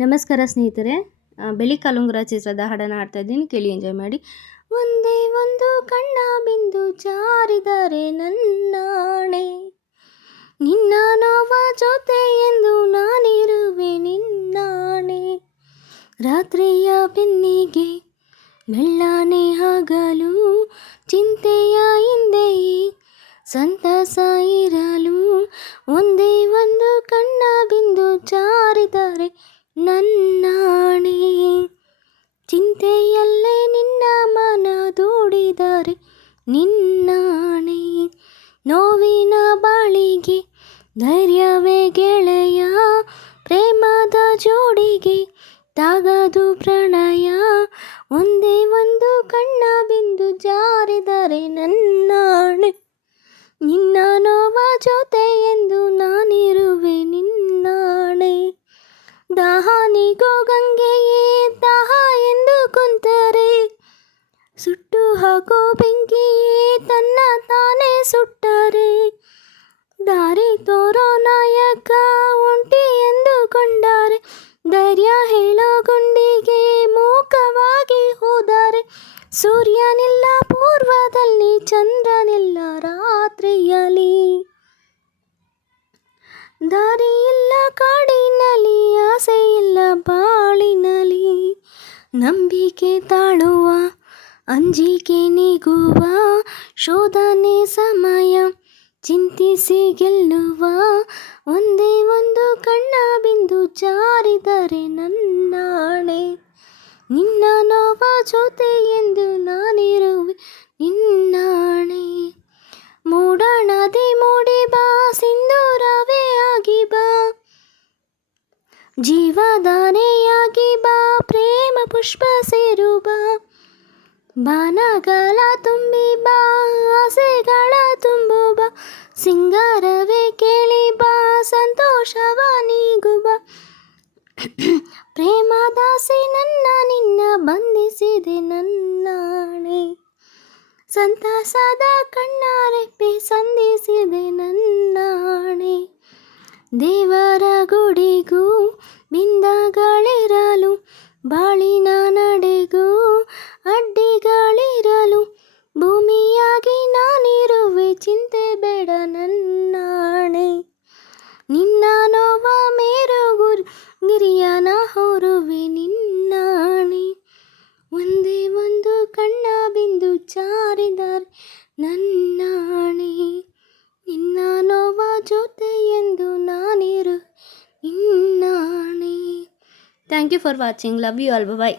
ನಮಸ್ಕಾರ ಸ್ನೇಹಿತರೆ. ಬೆಳಿ ಕಾಲುಂಗುರ ಚಿತ್ರದ ಹಾಡನ್ನು ಹಾಡ್ತಾ ಇದ್ದೀನಿ, ಕೇಳಿ ಎಂಜಾಯ್ ಮಾಡಿ. ಒಂದೇ ಒಂದು ಕಣ್ಣ ಬಿಂದು ಜಾರಿದರೆ ನನ್ನಾಣೆ, ನಿನ್ನ ನೋವ ಜೊತೆ ಎಂದು ನಾನಿರುವೆ ನಿನ್ನಾಣೆ. ರಾತ್ರಿಯ ಬೆನ್ನಿಗೆ ಮೆಲ್ಲನೆ ಹಗಲು, ಚಿಂತೆಯ ಹಿಂದೆಯೇ ಸಂತಸ ಇರಲು. ಒಂದೇ ಒಂದು ಕಣ್ಣ ಬಿಂದು ಜಾರಿದರೆ ನನ್ನಾಣೆ, ಚಿಂತೆಯಲ್ಲೇ ನಿನ್ನ ಮನ ದೂಡಿದರೆ ನಿನ್ನಾಣೆ. ನೋವಿನ ಬಾಳಿಗೆ ಧೈರ್ಯವೇ ಗೆಳೆಯ, ಪ್ರೇಮದ ಜೋಡಿಗೆ ತಾಗದು ಪ್ರಣಯ. ಒಂದೇ ಒಂದು ಕಣ್ಣ ಬಿಂದು ಜಾರಿದರೆ ನನ್ನಾಣೆ, ನಿನ್ನ ನೋವ ಜೊತೆ ಎಂದು ನಾನಿರುವೆ ನಿನ್ನಾಣೆ. ದಾಹಾನಿಗೋ ಗಂಗೆಯೇ ದಾಹ ಎಂದು ಕುಂತರೆ, ಸುಟ್ಟು ಹಾಕೋ ಬೆಂಕಿಯೇ ತನ್ನ ತಾನೇ ಸುಟ್ಟರೆ. ದಾರಿ ತೋರೋ ನಾಯಕ ಒಂಟಿ ಎಂದುಕೊಂಡರೆ, ಧೈರ್ಯ ಹೇಳೋ ಗುಂಡಿಗೆ ಮೂಕವಾಗಿ ಹೋದರೆ. ಸೂರ್ಯನಿಲ್ಲ ಪೂರ್ವದಲ್ಲಿ, ಚಂದ್ರನಿಲ್ಲ ರಾತ್ರಿಯಲ್ಲಿ, ದಾರಿಯಿಲ್ಲ ಕಾಡಿನಲ್ಲಿ, ಆಸೆಯಿಲ್ಲ ಬಾಳಿನಲ್ಲಿ. ನಂಬಿಕೆ ತಾಳುವ ಅಂಜಿಕೆ ನೀಗುವ, ಶೋಧನೆ ಸಮಯ ಚಿಂತಿಸಿ ಗೆಲ್ಲುವ. ಒಂದೇ ಒಂದು ಕಣ್ಣ ಬಿಂದು ಜಾರಿದರೆ ನನ್ನಾಣೆ, ನಿನ್ನ ನೋವ ಜೊತೆ ಎಂದು ನಾನಿರುವೆ ನಿನ್ನಾಣೆ. ಮೂಡಣದಿ ಮೂಡಿ ಬಾ, ಸಿಂಧೂರವೇ ಆಗಿ ಬಾ, ಜೀವದಾನೆಯಾಗಿ ಬಾ, ಪ್ರೇಮ ಪುಷ್ಪ ಸೇರು ಬಾ. ಬಾನಗಳ ತುಂಬಿ ಬಾ, ಆಸೆಗಳ ತುಂಬು ಬಾ, ಸಿಂಗಾರವೇ ಕೇಳಿ ಬಾ, ಸಂತೋಷವ ನೀಗು ಬಾ. ಪ್ರೇಮದಾಸೆ ನನ್ನ ನಿನ್ನ ಬಂಧಿಸಿದೆ ನನ್ನಾಣೆ, ಸಂತಸದ ಕಣ್ಣಾರೆಪ್ಪೆ ಸಂಧಿಸಿದೆ ನನ್ನಾಣೆ. ದೇವರ ಗುಡಿಗೂ ಬಿಂದಗಳಿರಲು, ಬಾಳಿನ ನಡೆಗೂ ಅಡ್ಡಿಗಳಿರಲು. ಭೂಮಿಯಾಗಿ ನಾನಿರುವೆ ಚಿಂತೆ ಬೇಡ ನನ್ನಾಣೆ, ನಿನ್ನ ನೋವ ಮೇರು ಗಿರಿಯನ ಹೊರುವೆ ನಿನ್ನಾಣೆ. ಒಂದೇ ಒಂದು ಕಣ್ಣ ಬಿಂದು ಜಾರಿದರೆ ನನ್ನಾಣೆ, ನಿನ್ನ ನೋವ ಜೊತೆ ಎಂದು ನಾನಿರು ನಿನ್ನಾಣೆ. Thank you for watching. Love you all. Bye.